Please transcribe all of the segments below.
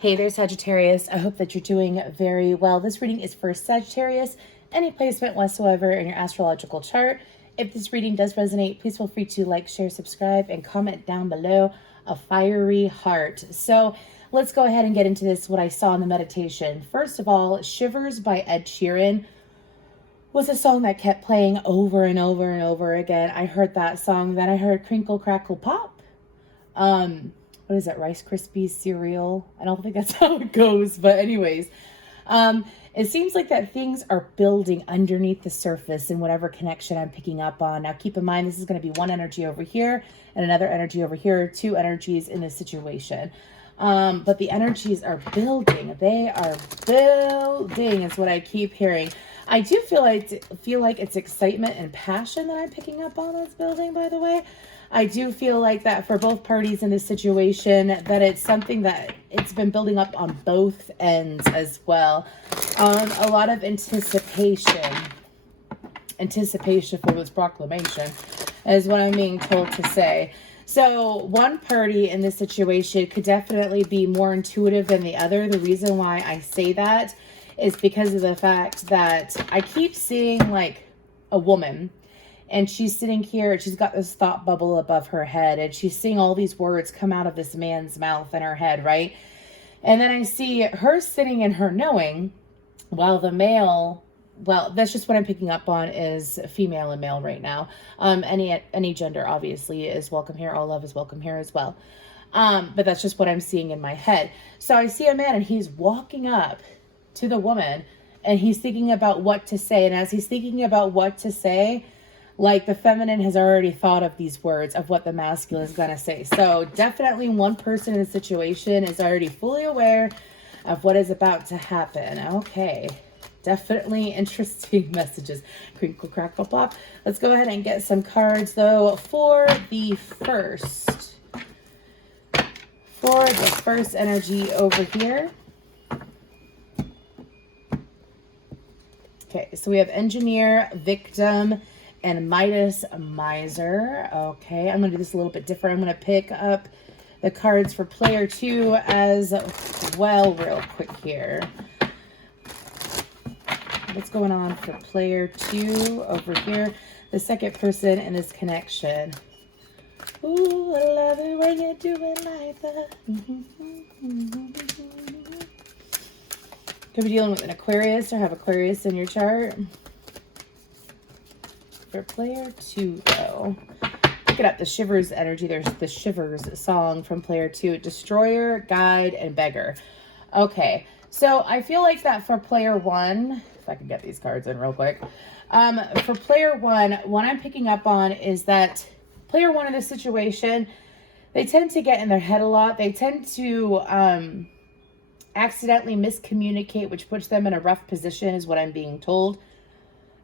Hey there, Sagittarius. I hope that you're doing very well. This reading is for Sagittarius, any placement whatsoever in your astrological chart. If this reading does resonate, please feel free to like, share, subscribe, and comment down below a fiery heart. So let's go ahead and get into this, what I saw in the meditation. First of all, Shivers by Ed Sheeran was a song that kept playing over and over and over again. I heard that song, then I heard Crinkle, Crackle, Pop. What is that, Rice Krispies cereal? I don't think that's how it goes, but anyways, it seems like that things are building underneath the surface in whatever connection I'm picking up on. Now, keep in mind, this is going to be one energy over here and another energy over here, two energies in this situation. But the energies are building. They are building is what I keep hearing. I do feel like it's excitement and passion that I'm picking up on that's building, by the way. I do feel like that for both parties in this situation, that it's something that it's been building up on both ends as well. A lot of anticipation for this proclamation is what I'm being told to say. So one party in this situation could definitely be more intuitive than the other. The reason why I say that is because of the fact that I keep seeing like a woman, and she's sitting here, she's got this thought bubble above her head, and she's seeing all these words come out of this man's mouth in her head, right? And then I see her sitting in her knowing, while the male, well, that's just what I'm picking up on is female and male right now. Any gender obviously is welcome here. All love is welcome here as well. But that's just what I'm seeing in my head. So I see a man, and he's walking up to the woman, and he's thinking about what to say. And as he's thinking about what to say, like the feminine has already thought of these words of what the masculine is going to say. So definitely one person in the situation is already fully aware of what is about to happen. Okay. Definitely interesting messages. Crinkle, crackle, pop. Let's go ahead and get some cards though for the first. For the first energy over here. Okay, so we have engineer, victim, and Midas miser. Okay, I'm going to do this a little bit different. I'm going to pick up the cards for player 2 as well real quick here. What's going on for player 2 over here? The second person in this connection. Ooh, I love it when you do it like that. Could be dealing with an Aquarius or have Aquarius in your chart. For player 2, though, pick it up, the Shivers energy. There's the Shivers song from player 2. Destroyer, guide, and beggar. Okay, so I feel like that for player 1, if I can get these cards in real quick. For player 1, what I'm picking up on is that player 1 in this situation, they tend to get in their head a lot. They tend to accidentally miscommunicate, which puts them in a rough position, is what I'm being told.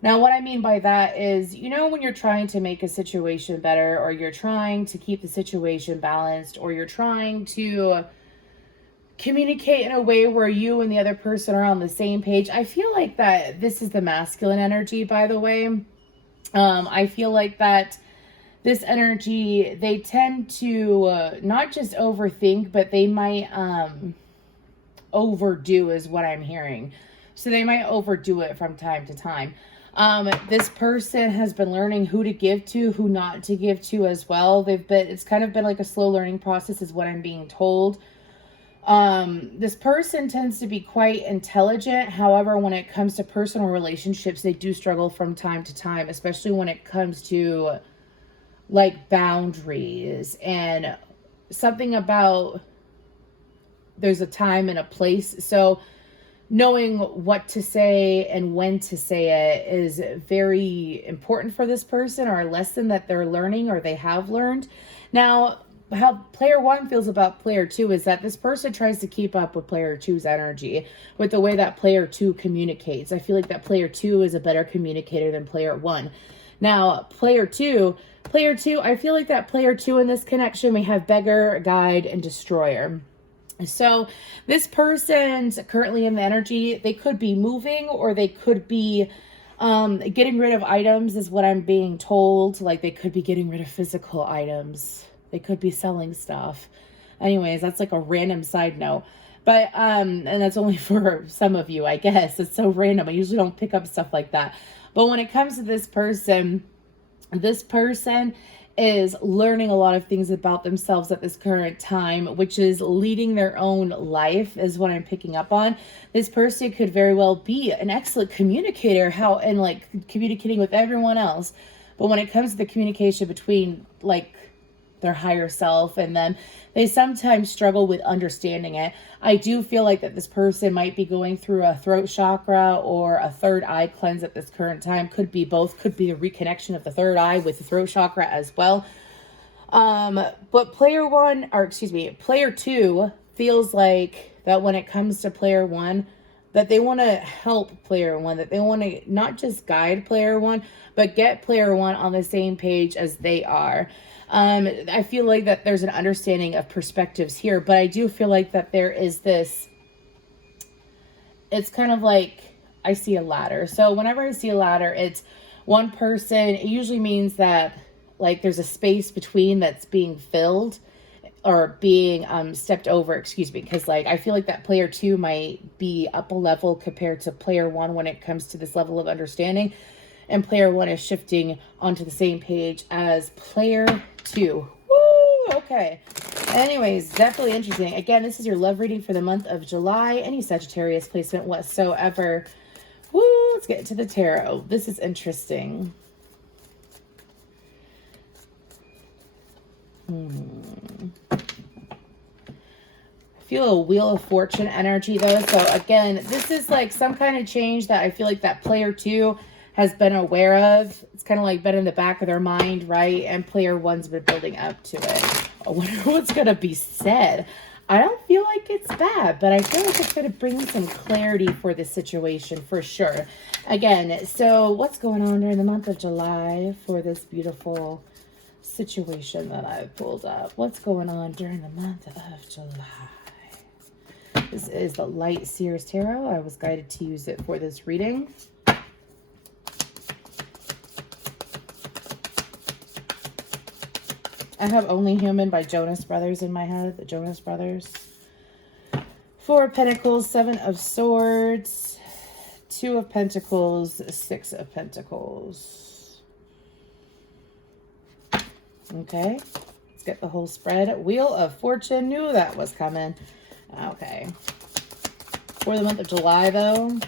Now, what I mean by that is, you know, when you're trying to make a situation better, or you're trying to keep the situation balanced, or you're trying to communicate in a way where you and the other person are on the same page. I feel like that this is the masculine energy, by the way. I feel like that this energy, they tend to not just overthink, but they might overdo is what I'm hearing. So they might overdo it from time to time. This person has been learning who to give to, who not to give to as well. It's kind of been like a slow learning process is what I'm being told. This person tends to be quite intelligent. However, when it comes to personal relationships, they do struggle from time to time, especially when it comes to like boundaries and something about there's a time and a place. So knowing what to say and when to say it is very important for this person, or a lesson that they're learning or they have learned. Now, how player 1 feels about player 2 is that this person tries to keep up with player 2's energy, with the way that player 2 communicates. I feel like that player 2 is a better communicator than player 1. Now, player 2, I feel like that player 2 in this connection, we have beggar, guide, and destroyer. So this person's currently in the energy, they could be moving, or they could be getting rid of items is what I'm being told. Like they could be getting rid of physical items. They could be selling stuff. Anyways, that's like a random side note. But, and that's only for some of you, I guess. It's so random. I usually don't pick up stuff like that. But when it comes to this person is learning a lot of things about themselves at this current time, which is leading their own life, is what I'm picking up on. This person could very well be an excellent communicator, and like communicating with everyone else. But when it comes to the communication between like their higher self and them, they sometimes struggle with understanding it. I do feel like that this person might be going through a throat chakra or a third eye cleanse at this current time. Could be both. Could be a reconnection of the third eye with the throat chakra as well. But player two feels like that when it comes to player one, that they want to help player one, that they want to not just guide player one, but get player one on the same page as they are. I feel like that there's an understanding of perspectives here, but I do feel like that there is this, it's kind of like I see a ladder. So whenever I see a ladder, it's one person. It usually means that like there's a space between that's being filled or being stepped over, excuse me, because like I feel like that player two might be up a level compared to player one when it comes to this level of understanding. And player one is shifting onto the same page as player two. Woo! Okay. Anyways, definitely interesting. Again, this is your love reading for the month of July. Any Sagittarius placement whatsoever. Woo! Let's get into the tarot. This is interesting. I feel a Wheel of Fortune energy though. So again, this is like some kind of change that I feel like that player two has been aware of. It's kind of like been in the back of their mind, right? And player one's been building up to it. I wonder what's going to be said. I don't feel like it's bad, but I feel like it's going to bring some clarity for this situation for sure. Again, so what's going on during the month of July for this beautiful situation that I've pulled up? What's going on during the month of July? This is the Light Seers Tarot. I was guided to use it for this reading. I have Only Human by Jonas Brothers in my head. The Jonas Brothers. 4 of Pentacles, 7 of Swords, 2 of Pentacles, 6 of Pentacles. Okay. Let's get the whole spread. Wheel of Fortune. Knew that was coming. Okay. For the month of July, though.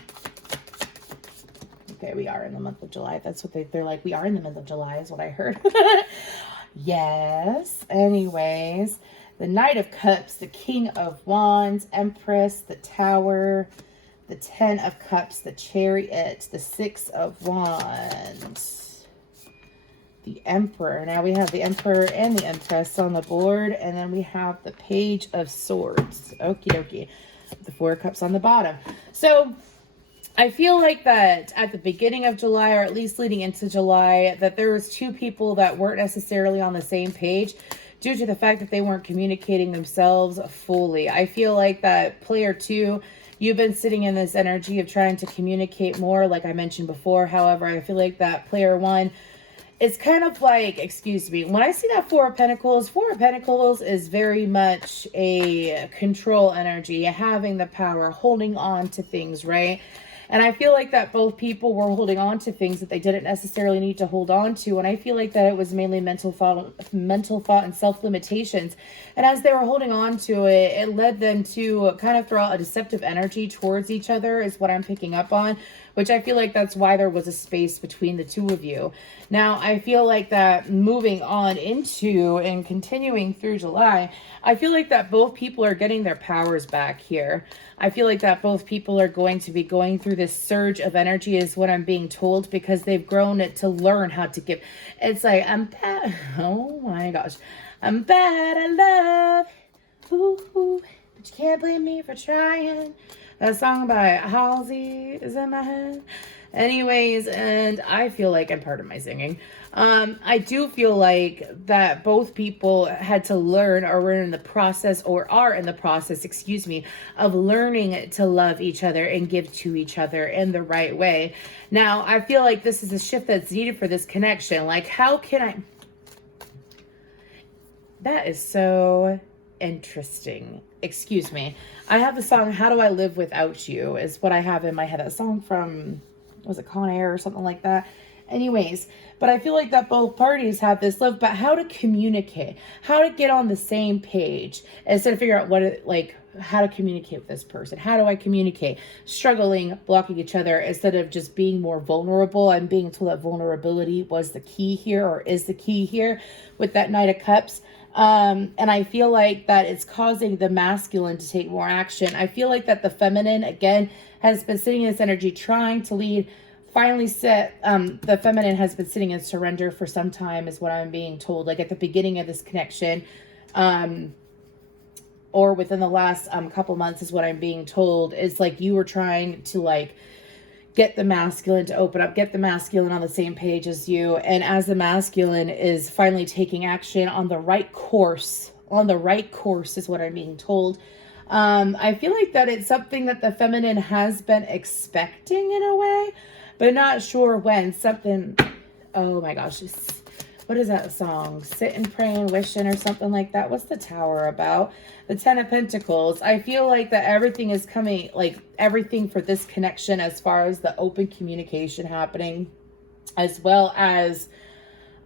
Okay, we are in the month of July. That's what they're like. We are in the month of July is what I heard. Yes. Anyways, the Knight of Cups, the King of Wands, Empress, the Tower, the 10 of Cups, the Chariot, the 6 of Wands, the Emperor. Now we have the Emperor and the Empress on the board, and then we have the Page of Swords. Okie dokie. The 4 of Cups on the bottom. So I feel like that at the beginning of July, or at least leading into July, that there was 2 people that weren't necessarily on the same page due to the fact that they weren't communicating themselves fully. I feel like that player 2, you've been sitting in this energy of trying to communicate more, like I mentioned before. However, I feel like that player 1, it's kind of like, excuse me, when I see that 4 of Pentacles is very much a control energy, having the power, holding on to things, right? And I feel like that both people were holding on to things that they didn't necessarily need to hold on to. And I feel like that it was mainly mental thought and self-limitations. And as they were holding on to it, it led them to kind of throw out a deceptive energy towards each other is what I'm picking up on, which I feel like that's why there was a space between the 2 of you. Now, I feel like that moving on into and continuing through July, I feel like that both people are getting their powers back here. I feel like that both people are going to be going through this surge of energy is what I'm being told, because they've grown it to learn how to give. It's like, I'm bad. Oh my gosh. I'm bad at love. Ooh, ooh, but you can't blame me for trying. That song by Halsey is in my head. Anyways, and I feel like I'm part of my singing. I do feel like that both people had to learn, or were in the process, or are in the process, excuse me, of learning to love each other and give to each other in the right way. Now, I feel like this is a shift that's needed for this connection. Like, how can I... That is so interesting. Excuse me. I have the song How Do I Live Without You is what I have in my head. That song from, was it Con Air or something like that? Anyways, but I feel like that both parties have this love, but how to communicate, how to get on the same page instead of figure out what it, like, how to communicate with this person. How do I communicate? Struggling, blocking each other instead of just being more vulnerable. I'm being told that vulnerability was the key here, or is the key here with that Knight of Cups. And I feel like that it's causing the masculine to take more action. I feel like that the feminine, again, has been sitting in this energy trying to lead. Finally the feminine has been sitting in surrender for some time is what I'm being told. Like at the beginning of this connection, or within the last couple months is what I'm being told. Is like you were trying to like get the masculine to open up, get the masculine on the same page as you. And as the masculine is finally taking action on the right course is what I'm being told. I feel like that it's something that the feminine has been expecting in a way, but not sure when. Something, oh my gosh, what is that song? Sitting, praying, wishing, or something like that. What's the Tower about? The Ten of Pentacles. I feel like that everything is coming, like everything for this connection as far as the open communication happening, as well as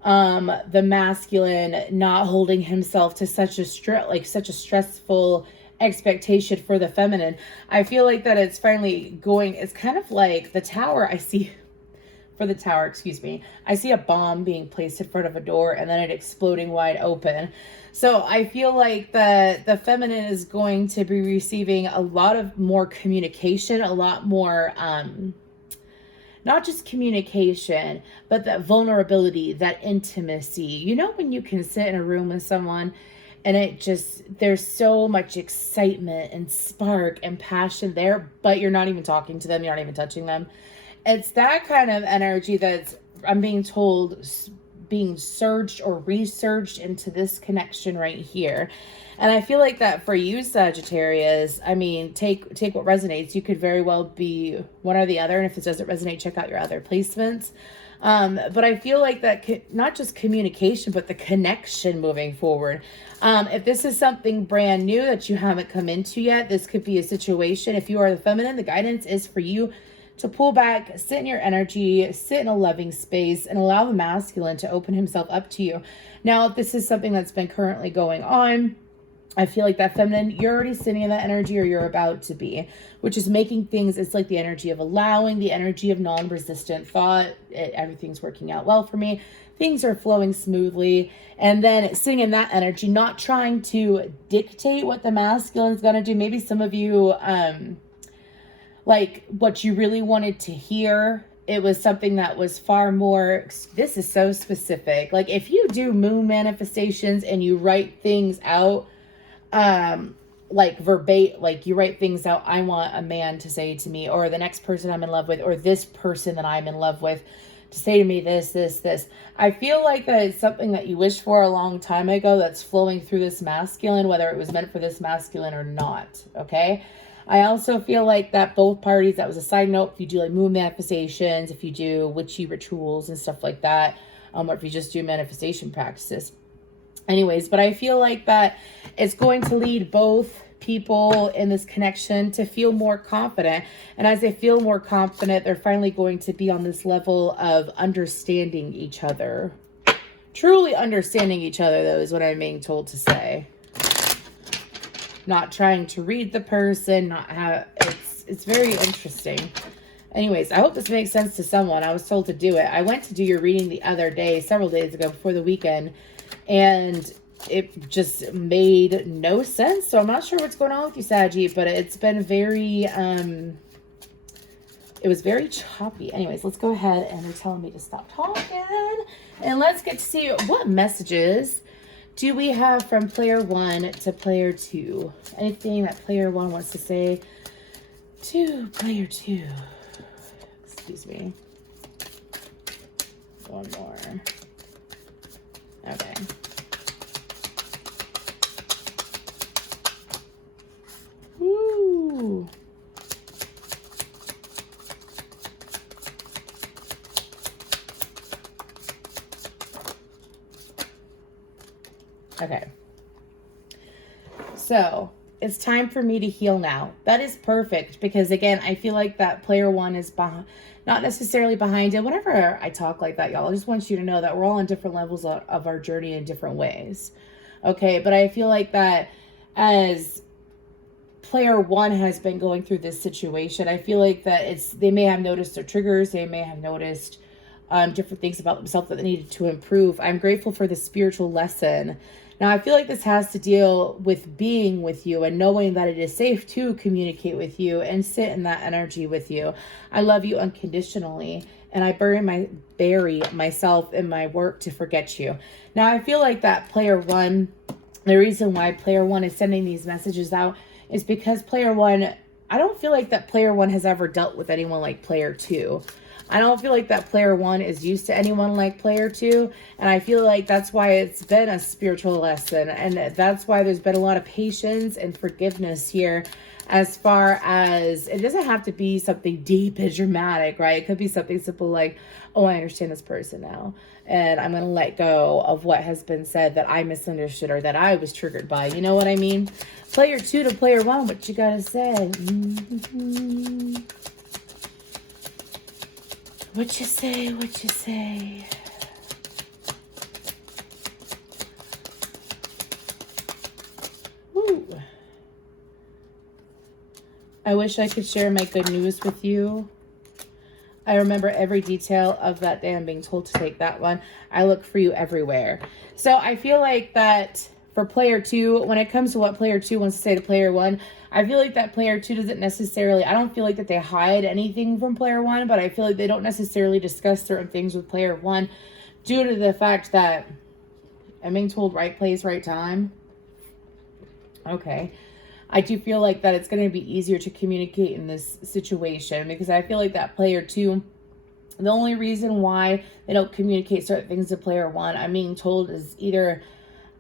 the masculine not holding himself to such a stressful expectation for the feminine. I feel like that it's finally going, it's kind of like the Tower. I see a bomb being placed in front of a door and then it exploding wide open. So I feel like the feminine is going to be receiving a lot of more communication, a lot more, not just communication, but that vulnerability, that intimacy. You know, when you can sit in a room with someone and it just, there's so much excitement and spark and passion there, but you're not even talking to them, you're not even touching them. It's that kind of energy that's, I'm being told, being surged or resurged into this connection right here. And I feel like that for you, Sagittarius, I mean, take what resonates. You could very well be one or the other. And if it doesn't resonate, check out your other placements. But I feel like that not just communication, but the connection moving forward. If this is something brand new that you haven't come into yet, this could be a situation. If you are the feminine, the guidance is for you to pull back, sit in your energy, sit in a loving space, and allow the masculine to open himself up to you. Now, if this is something that's been currently going on, I feel like that feminine, you're already sitting in that energy, or you're about to be, which is making things, it's like the energy of allowing, the energy of non-resistant thought. Everything's working out well for me. Things are flowing smoothly. And then sitting in that energy, not trying to dictate what the masculine is going to do. Maybe some of you, like what you really wanted to hear, it was something that was far more, this is so specific. Like if you do moon manifestations and you write things out, like verbatim, like you write things out, I want a man to say to me, or the next person I'm in love with, or this person that I'm in love with to say to me this. I feel like that it's something that you wished for a long time ago that's flowing through this masculine, whether it was meant for this masculine or not. Okay. I also feel like that both parties, that was a side note, if you do like moon manifestations, if you do witchy rituals and stuff like that, or if you just do manifestation practices. Anyways, but I feel like that it's going to lead both people in this connection to feel more confident. And as they feel more confident, they're finally going to be on this level of understanding each other. Truly understanding each other, though, is what I'm being told to say. Not trying to read the person, not have, it's very interesting. Anyways, I hope this makes sense to someone. I was told to do it. I went to do your reading the other day, several days ago before the weekend, and it just made no sense. So I'm not sure what's going on with you, Saggy, but it's been very, it was very choppy. Anyways, let's go ahead, and they're telling me to stop talking, and let's get to see what messages do we have from player 1 to player 2. Anything that player 1 wants to say to player 2. Excuse me. One more. Okay. Woo. Okay. So it's time for me to heal now. That is perfect, because again, I feel like that player one is not necessarily behind it. Whenever I talk like that, y'all, I just want you to know that we're all on different levels of our journey in different ways. Okay, but I feel like that as player one has been going through this situation, I feel like that they may have noticed their triggers. They may have noticed different things about themselves that they needed to improve. I'm grateful for the spiritual lesson. Now, I feel like this has to deal with being with you and knowing that it is safe to communicate with you and sit in that energy with you. I love you unconditionally, and I bury myself in my work to forget you. Now, I feel like that player one, the reason why player one is sending these messages out is because player one, I don't feel like that player one has ever dealt with anyone like player two. I don't feel like that player one is used to anyone like player two. And I feel like that's why it's been a spiritual lesson. And that's why there's been a lot of patience and forgiveness here, as far as it doesn't have to be something deep and dramatic, right? It could be something simple like, oh, I understand this person now, and I'm going to let go of what has been said that I misunderstood or that I was triggered by. You know what I mean? Player two to player one, what you got to say? Mm-hmm. What you say, what you say? Woo. I wish I could share my good news with you. I remember every detail of that day. I'm being told to take that one. I look for you everywhere. So I feel like that for player two, when it comes to what player two wants to say to player one, I feel like that player two doesn't necessarily, I don't feel like that they hide anything from player one, but I feel like they don't necessarily discuss certain things with player one due to the fact that I'm being told right place, right time. Okay. I do feel like that it's going to be easier to communicate in this situation, because I feel like that player two, the only reason why they don't communicate certain things to player one, I'm being told, is either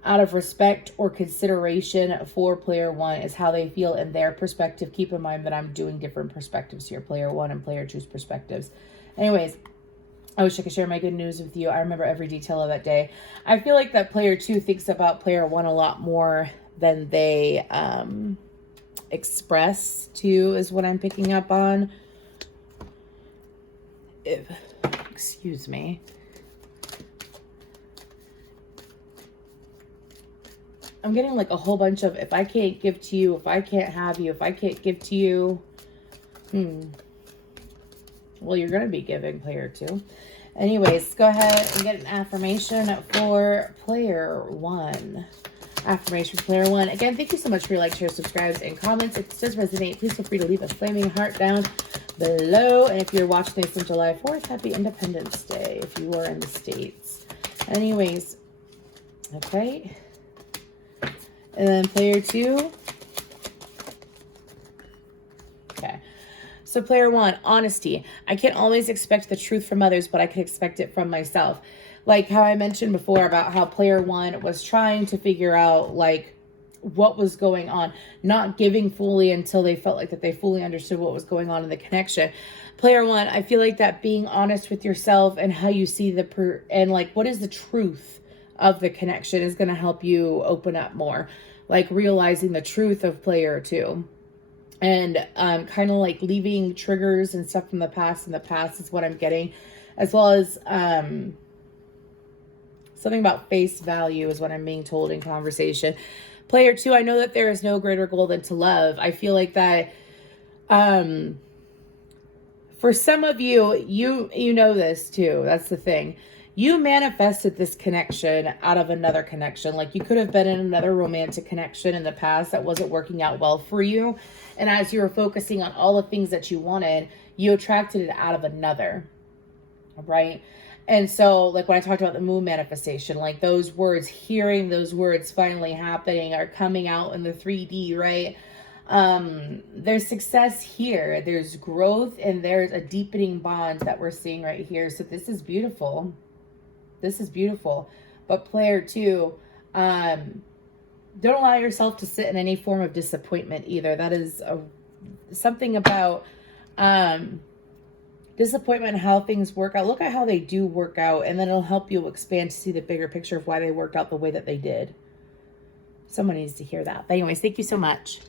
out of respect or consideration for player one, is how they feel in their perspective. Keep in mind that I'm doing different perspectives here, player one and player two's perspectives. Anyways, I wish I could share my good news with you. I remember every detail of that day. I feel like that player two thinks about player one a lot more than they express to, is what I'm picking up on. Excuse me. I'm getting like a whole bunch of, if I can't give to you, if I can't have you, if I can't give to you. Well, you're going to be giving, player two. Anyways, go ahead and get an affirmation for player one. Affirmation for player one. Again, thank you so much for your likes, shares, subscribes, and comments. If this does resonate, please feel free to leave a flaming heart down below. And if you're watching this from July 4th, happy Independence Day if you are in the States. Anyways, okay. And then player two. Okay. So player one, honesty. I can't always expect the truth from others, but I can expect it from myself. Like how I mentioned before about how player one was trying to figure out like what was going on, not giving fully until they felt like that they fully understood what was going on in the connection. Player one, I feel like that being honest with yourself and how you see and like what is the truth of the connection is going to help you open up more, like realizing the truth of player two. And kind of like leaving triggers and stuff from the past in the past is what I'm getting, as well as something about face value is what I'm being told in conversation. Player two, I know that there is no greater goal than to love. I feel like that for some of you, you know this too. That's the thing. You manifested this connection out of another connection. Like you could have been in another romantic connection in the past that wasn't working out well for you. And as you were focusing on all the things that you wanted, you attracted it out of another, right? And so like when I talked about the moon manifestation, like those words, hearing those words finally happening are coming out in the 3D, right? There's success here. There's growth and there's a deepening bond that we're seeing right here. So this is beautiful. This is beautiful. But player two, don't allow yourself to sit in any form of disappointment either. That is something about disappointment and how things work out. Look at how they do work out, and then it'll help you expand to see the bigger picture of why they worked out the way that they did. Someone needs to hear that. But anyways, thank you so much.